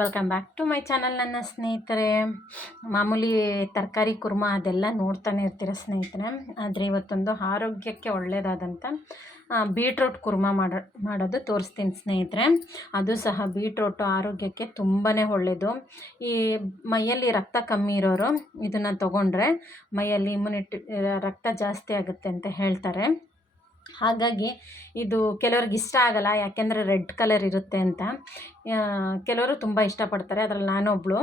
Welcome back to my channel ನನ್ನ ಸ್ನೇಹಿತರೆ. ಮಾಮೂಲಿ ತರಕಾರಿ, ಕುರ್ಮ ಅದೆಲ್ಲ ನೋಡ್ತಾನೆ ಇರ್ತೀರ ಸ್ನೇಹಿತರೆ. ಆದರೆ ಇವತ್ತೊಂದು ಆರೋಗ್ಯಕ್ಕೆ ಒಳ್ಳೆಯದಾದಂಥ ಬೀಟ್ರೋಟ್ ಕುರ್ಮ ಮಾಡೋ, ಮಾಡೋದು ತೋರಿಸ್ತೀನಿ ಸ್ನೇಹಿತರೆ. ಅದು ಸಹ ಬೀಟ್ರೋಟು ಆರೋಗ್ಯಕ್ಕೆ ತುಂಬಾ ಒಳ್ಳೆಯದು ಈ ಮೈಯಲ್ಲಿ ರಕ್ತ ಕಮ್ಮಿ ಇರೋರು ಇದನ್ನು ತೊಗೊಂಡ್ರೆ ಮೈಯಲ್ಲಿ ಇಮ್ಯುನಿಟಿ ರಕ್ತ ಜಾಸ್ತಿ ಆಗುತ್ತೆ ಅಂತ ಹೇಳ್ತಾರೆ. ಹಾಗಾಗಿ ಇದು ಕೆಲವ್ರಿಗೆ ಇಷ್ಟ ಆಗಲ್ಲ, ಯಾಕೆಂದರೆ ರೆಡ್ ಕಲರ್ ಇರುತ್ತೆ ಅಂತ. ಕೆಲವರು ತುಂಬ ಇಷ್ಟಪಡ್ತಾರೆ, ಅದ್ರಲ್ಲಿ ನಾನೊಬ್ಬಳು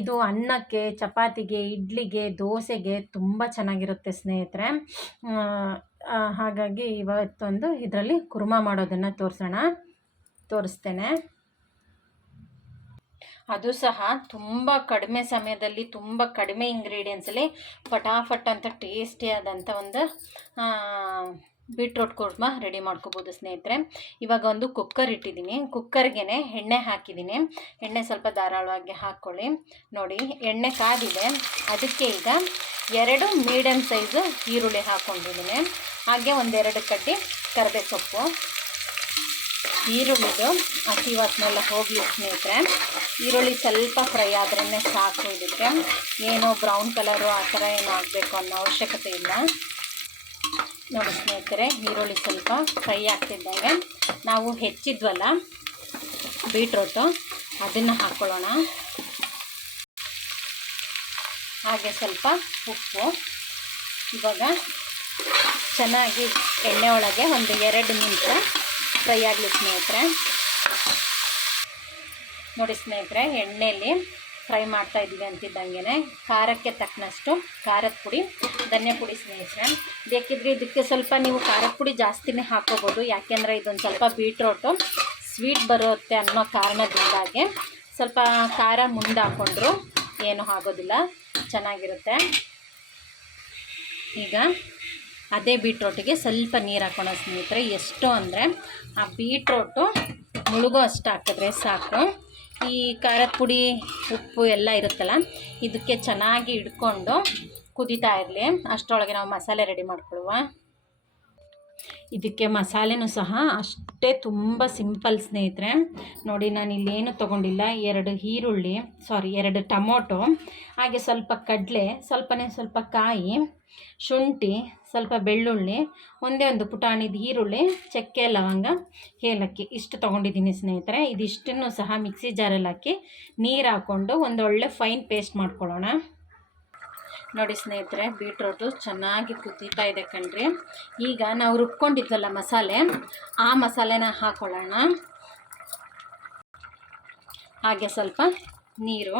ಇದು ಅನ್ನಕ್ಕೆ, ಚಪಾತಿಗೆ, ಇಡ್ಲಿಗೆ, ದೋಸೆಗೆ ತುಂಬ ಚೆನ್ನಾಗಿರುತ್ತೆ ಸ್ನೇಹಿತರೆ. ಹಾಗಾಗಿ ಇವತ್ತೊಂದು ಇದರಲ್ಲಿ ಕುರ್ಮ ಮಾಡೋದನ್ನು ತೋರಿಸೋಣ. ತೋರಿಸ್ತೇನೆ. ಅದು ಸಹ ತುಂಬ ಕಡಿಮೆ ಸಮಯದಲ್ಲಿ, ತುಂಬ ಕಡಿಮೆ ಇಂಗ್ರೀಡಿಯೆಂಟ್ಸಲ್ಲಿ ಫಟಾಫಟ್ ಅಂತ ಟೇಸ್ಟಿಯಾದಂಥ ಒಂದು ಬೀಟ್ರೋಟ್ ಕುರ್ಮ ರೆಡಿ ಮಾಡ್ಕೋಬೋದು ಸ್ನೇಹಿತರೆ. ಇವಾಗ ಒಂದು ಕುಕ್ಕರ್ ಇಟ್ಟಿದ್ದೀನಿ. ಕುಕ್ಕರ್ಗೆ ಎಣ್ಣೆ ಹಾಕಿದ್ದೀನಿ. ಎಣ್ಣೆ ಸ್ವಲ್ಪ ಧಾರಾಳವಾಗಿ ಹಾಕ್ಕೊಳ್ಳಿ. ನೋಡಿ, ಎಣ್ಣೆ ಕಾದಿದೆ. ಅದಕ್ಕೆ ಈಗ ಎರಡು ಮೀಡಿಯಮ್ ಸೈಜು ಈರುಳ್ಳಿ ಹಾಕ್ಕೊಂಡಿದ್ದೀನಿ. ಹಾಗೆ ಒಂದೆರಡು ಕಡ್ಡಿ ಕರಿಬೇ ಸೊಪ್ಪು ಈರುಳ್ಳಿದು ಹಸಿ ವಾಸನೆಲ್ಲ ಹೋಗಲಿ ಸ್ನೇಹಿತರೆ. ಈರುಳ್ಳಿ ಸ್ವಲ್ಪ ಫ್ರೈ ಆದ್ರೇ ಸಾಕು ಇದಕ್ಕೆ. ಏನೋ ಬ್ರೌನ್ ಕಲರು ಆ ಥರ ಏನು ಆಗಬೇಕು ಅನ್ನೋ ಅವಶ್ಯಕತೆ ಇಲ್ಲ. ನೋಡಿ ಸ್ನೇಹಿತರೆ, ಈರುಳ್ಳಿ ಸ್ವಲ್ಪ ಫ್ರೈ ಆಗ್ತಿದ್ದಾಗ ನಾವು ಹೆಚ್ಚಿದ್ವಲ್ಲ, ಬೀಟ್ರೋಟು, ಅದನ್ನು ಹಾಕ್ಕೊಳ್ಳೋಣ ಹಾಗೆ ಸ್ವಲ್ಪ ಉಪ್ಪು. ಇವಾಗ ಚೆನ್ನಾಗಿ ಎಣ್ಣೆ ಒಳಗೆ ಒಂದು ಎರಡು ನಿಮಿಷ ಫ್ರೈ ಆಗಲಿ ಸ್ನೇಹಿತರೆ. ನೋಡಿ ಸ್ನೇಹಿತರೆ ಎಣ್ಣೆಯಲ್ಲಿ ಫ್ರೈ ಮಾಡ್ತಾ ಇದ್ದೀವಿ ಅಂತಿದ್ದಂಗೆ ಖಾರಕ್ಕೆ ತಕ್ಕನಷ್ಟು ಖಾರದ ಪುಡಿ, ಧನ್ಯ ಪುಡಿ ಸ್ನೇಹಿತರೆ. ಬೇಕಿದ್ರೆ ಇದಕ್ಕೆ ಸ್ವಲ್ಪ ನೀವು ಖಾರದ ಪುಡಿ ಜಾಸ್ತಿನೇ ಹಾಕೋಬೋದು. ಯಾಕೆಂದರೆ ಇದೊಂದು ಸ್ವಲ್ಪ ಬೀಟ್ರೋಟು, ಸ್ವೀಟ್ ಬರುತ್ತೆ ಅನ್ನೋ ಕಾರಣದಿಂದಾಗಿ ಸ್ವಲ್ಪ ಖಾರ ಮುಂದೆ ಹಾಕ್ಕೊಂಡ್ರು ಏನೂ ಆಗೋದಿಲ್ಲ. ಚೆನ್ನಾಗಿರುತ್ತೆ. ಈಗ ಅದೇ ಬೀಟ್ರೋಟಿಗೆ ಸ್ವಲ್ಪ ನೀರು ಹಾಕೋಣ ಸ್ನೇಹಿತರೆ. ಎಷ್ಟು ಅಂದರೆ ಆ ಬೀಟ್ರೋಟು ಮುಳುಗೋ ಅಷ್ಟು ಹಾಕಿದ್ರೆ ಸಾಕು. ಈ ಖಾರದ ಪುಡಿ, ಉಪ್ಪು ಎಲ್ಲ ಇರುತ್ತಲ್ಲ, ಇದಕ್ಕೆ ಚೆನ್ನಾಗಿ ಹಿಡ್ಕೊಂಡು ಕುದೀತಾ ಇರಲಿ. ಅಷ್ಟರೊಳಗೆ ನಾವು ಮಸಾಲೆ ರೆಡಿ ಮಾಡ್ಕೊಳ್ಳುವ. ಇದಕ್ಕೆ ಮಸಾಲೆನೂ ಸಹ ಅಷ್ಟೇ ತುಂಬ ಸಿಂಪಲ್ ಸ್ನೇಹಿತರೆ. ನೋಡಿ ನಾನು ಇಲ್ಲೇನು ತೊಗೊಂಡಿಲ್ಲ. ಎರಡು ಈರುಳ್ಳಿ, ಸಾರಿ, ಎರಡು ಟೊಮೊಟೊ, ಹಾಗೆ ಸ್ವಲ್ಪ ಕಡಲೆ, ಸ್ವಲ್ಪನೇ ಸ್ವಲ್ಪ ಕಾಯಿ, ಶುಂಠಿ, ಸ್ವಲ್ಪ ಬೆಳ್ಳುಳ್ಳಿ, ಒಂದೇ ಒಂದು ಪುಟಾಣಿದ ಈರುಳ್ಳಿ, ಚಕ್ಕೆ ಲವಂಗ, ಏಲಕ್ಕಿ. ಇಷ್ಟು ತೊಗೊಂಡಿದ್ದೀನಿ ಸ್ನೇಹಿತರೆ. ಇದಿಷ್ಟನ್ನು ಸಹ ಮಿಕ್ಸಿ ಜಾರಲ್ಲಿ ಹಾಕಿ ನೀರು ಹಾಕ್ಕೊಂಡು ಒಂದೊಳ್ಳೆ ಫೈನ್ ಪೇಸ್ಟ್ ಮಾಡ್ಕೊಳ್ಳೋಣ. ನೋಡಿ ಸ್ನೇಹಿತರೆ, ಬೀಟ್ರೋಟು ಚೆನ್ನಾಗಿ ಕುದೀತಾ ಇದೆ ಕಣ್ರಿ. ಈಗ ನಾವು ರುಬ್ಕೊಂಡಿದ್ವಲ್ಲ ಮಸಾಲೆ, ಆ ಮಸಾಲೆನ ಹಾಕೊಳ್ಳೋಣ. ಹಾಗೆ ಸ್ವಲ್ಪ ನೀರು,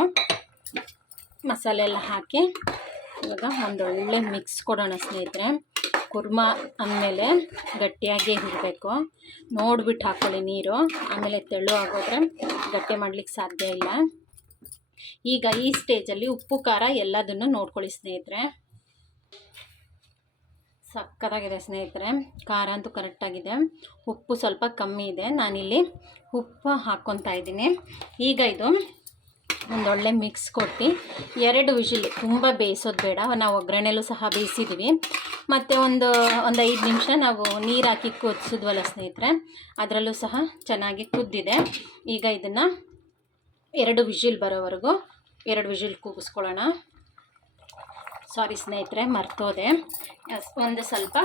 ಮಸಾಲೆ ಎಲ್ಲ ಹಾಕಿ, ಇವಾಗ ಒಂದೊಳ್ಳೆ ಮಿಕ್ಸ್ ಕೊಡೋಣ ಸ್ನೇಹಿತರೆ. ಕುರ್ಮ ಅಂದಮೇಲೆ ಗಟ್ಟಿಯಾಗೇ ಇರಬೇಕು ನೋಡ್ಬಿಟ್ಟು ಹಾಕ್ಕೊಳ್ಳಿ ನೀರು, ಆಮೇಲೆ ತೆಳ್ಳು ಆಗೋದ್ರೆ ಗಟ್ಟಿ ಮಾಡಲಿಕ್ಕೆ ಸಾಧ್ಯ ಇಲ್ಲ. ಈಗ ಈ ಸ್ಟೇಜಲ್ಲಿ ಉಪ್ಪು, ಖಾರ ಎಲ್ಲದನ್ನು ನೋಡ್ಕೊಳ್ಳಿ ಸ್ನೇಹಿತರೆ. ಸಕ್ಕತ್ತಾಗಿದೆ ಸ್ನೇಹಿತರೆ. ಖಾರ ಅಂತೂ ಕರೆಕ್ಟಾಗಿದೆ ಉಪ್ಪು ಸ್ವಲ್ಪ ಕಮ್ಮಿ ಇದೆ. ನಾನಿಲ್ಲಿ ಉಪ್ಪು ಹಾಕ್ಕೊತಾ ಇದ್ದೀನಿ. ಈಗ ಇದು ಒಂದೊಳ್ಳೆ ಮಿಕ್ಸ್ ಕೊಟ್ಟು ಎರಡು ವಿಷಿಲ್ ತುಂಬ ಬೇಯಿಸೋದು ಬೇಡ. ನಾವು ಒಗ್ಗರಣೆಲೂ ಸಹ ಬೇಯಿಸಿದ್ದೀವಿ ಮತ್ತು ಒಂದು ಒಂದು ಐದು ನಿಮಿಷ ನಾವು ನೀರು ಹಾಕಿ ಕುದಿಸಿದ್ವಲ್ಲ ಸ್ನೇಹಿತರೆ, ಅದರಲ್ಲೂ ಸಹ ಚೆನ್ನಾಗಿ ಕುದ್ದಿದೆ. ಈಗ ಇದನ್ನು ಎರಡು ವಿಷಿಲ್ ಬರೋವರೆಗೂ ಎರಡು ವಿಷಿಲ್ ಕೂಗಿಸ್ಕೊಳ್ಳೋಣ. ಸಾರಿ ಸ್ನೇಹಿತರೆ, ಮರ್ತೋದೆ. ಒಂದು ಸ್ವಲ್ಪ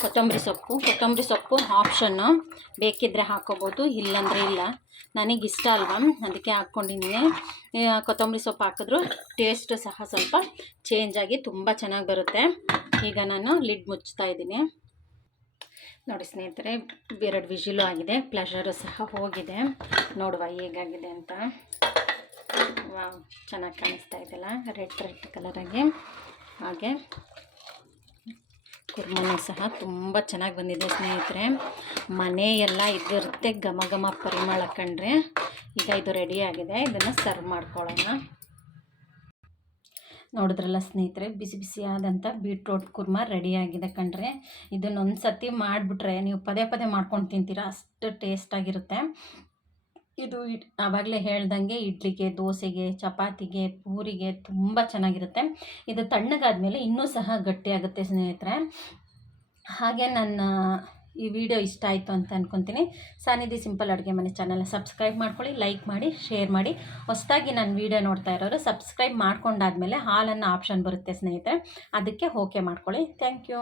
ಕೊತ್ತಂಬರಿ ಸೊಪ್ಪು. ಕೊತ್ತಂಬರಿ ಸೊಪ್ಪು ಆಪ್ಷನ್ನು ಬೇಕಿದ್ದರೆ ಹಾಕೋಬೋದು, ಇಲ್ಲಂದ್ರೆ ಇಲ್ಲ. ನನಗೆ ಇಷ್ಟ ಅಲ್ವಾ? ಅದಕ್ಕೆ ಹಾಕ್ಕೊಂಡಿದ್ದೀನಿ. ಕೊತ್ತಂಬರಿ ಸೊಪ್ಪು ಹಾಕಿದ್ರು ಟೇಸ್ಟು ಸಹ ಸ್ವಲ್ಪ ಚೇಂಜ್ ಆಗಿ ತುಂಬ ಚೆನ್ನಾಗಿ ಬರುತ್ತೆ. ಈಗ ನಾನು ಲಿಡ್ ಮುಚ್ತಾ ಇದ್ದೀನಿ. ನೋಡಿ ಸ್ನೇಹಿತರೆ, ಎರಡು ವಿಜಿಲು ಆಗಿದೆ ಪ್ಲೆಷರು ಸಹ ಹೋಗಿದೆ. ನೋಡುವ ಹೇಗಾಗಿದೆ ಅಂತ. ವಾವ್ ಚೆನ್ನಾಗಿ ಕಾಣಿಸ್ತಾ ಇದೆಲ್ಲ ರೆಡ್ ರೆಡ್ ಕಲರಾಗಿ ಹಾಗೆ ಕುರ್ಮನೂ ಸಹ ತುಂಬ ಚೆನ್ನಾಗಿ ಬಂದಿದೆ ಸ್ನೇಹಿತರೆ. ಮನೆ ಎಲ್ಲ ಇದಿರುತ್ತೆ ಘಮ ಘಮ ಪರಿಮಳ ಕಂಡ್ರೆ. ಈಗ ಇದು ರೆಡಿಯಾಗಿದೆ ಇದನ್ನು ಸರ್ವ್ ಮಾಡ್ಕೊಳ್ಳೋಣ. ನೋಡಿದ್ರಲ್ಲ ಸ್ನೇಹಿತರೆ, ಬಿಸಿ ಬಿಸಿಯಾದಂಥ ಬೀಟ್ರೋಟ್ ಕುರ್ಮ ರೆಡಿಯಾಗಿದೆ ಕಣ್ರೆ. ಇದನ್ನೊಂದು ಸತಿ ಮಾಡಿಬಿಟ್ರೆ ನೀವು ಪದೇ ಪದೇ ಮಾಡ್ಕೊಂಡು ತಿಂತೀರಾ, ಅಷ್ಟು ಟೇಸ್ಟಾಗಿರುತ್ತೆ. ಇದು ಇಟ್ ಆವಾಗಲೇ ಹೇಳ್ದಂಗೆ ಇಡ್ಲಿಗೆ, ದೋಸೆಗೆ, ಚಪಾತಿಗೆ, ಪೂರಿಗೆ ತುಂಬ ಚೆನ್ನಾಗಿರುತ್ತೆ. ಇದು ತಣ್ಣಗಾದ್ಮೇಲೆ ಇನ್ನೂ ಸಹ ಗಟ್ಟಿಯಾಗುತ್ತೆ ಸ್ನೇಹಿತರೆ. ಹಾಗೆ ನನ್ನ ಈ ವಿಡಿಯೋ ಇಷ್ಟ ಆಯಿತು ಅಂತ ಅಂದ್ಕೊತೀನಿ ಸಾನಿಧಿ ಸಿಂಪಲ್ ಅಡುಗೆ ಮನೆ ಚಾನಲ್ನ ಸಬ್ಸ್ಕ್ರೈಬ್ ಮಾಡ್ಕೊಳ್ಳಿ ಲೈಕ್ ಮಾಡಿ ಶೇರ್ ಮಾಡಿ. ಹೊಸದಾಗಿ ನಾನು ವಿಡಿಯೋ ನೋಡ್ತಾ ಇರೋರು ಸಬ್ಸ್ಕ್ರೈಬ್ ಮಾಡ್ಕೊಂಡಾದ್ಮೇಲೆ ಹಾಲನ್ನು ಆಪ್ಷನ್ ಬರುತ್ತೆ ಸ್ನೇಹಿತರೆ. ಅದಕ್ಕೆ ಓಕೆ ಮಾಡ್ಕೊಳ್ಳಿ. Thank you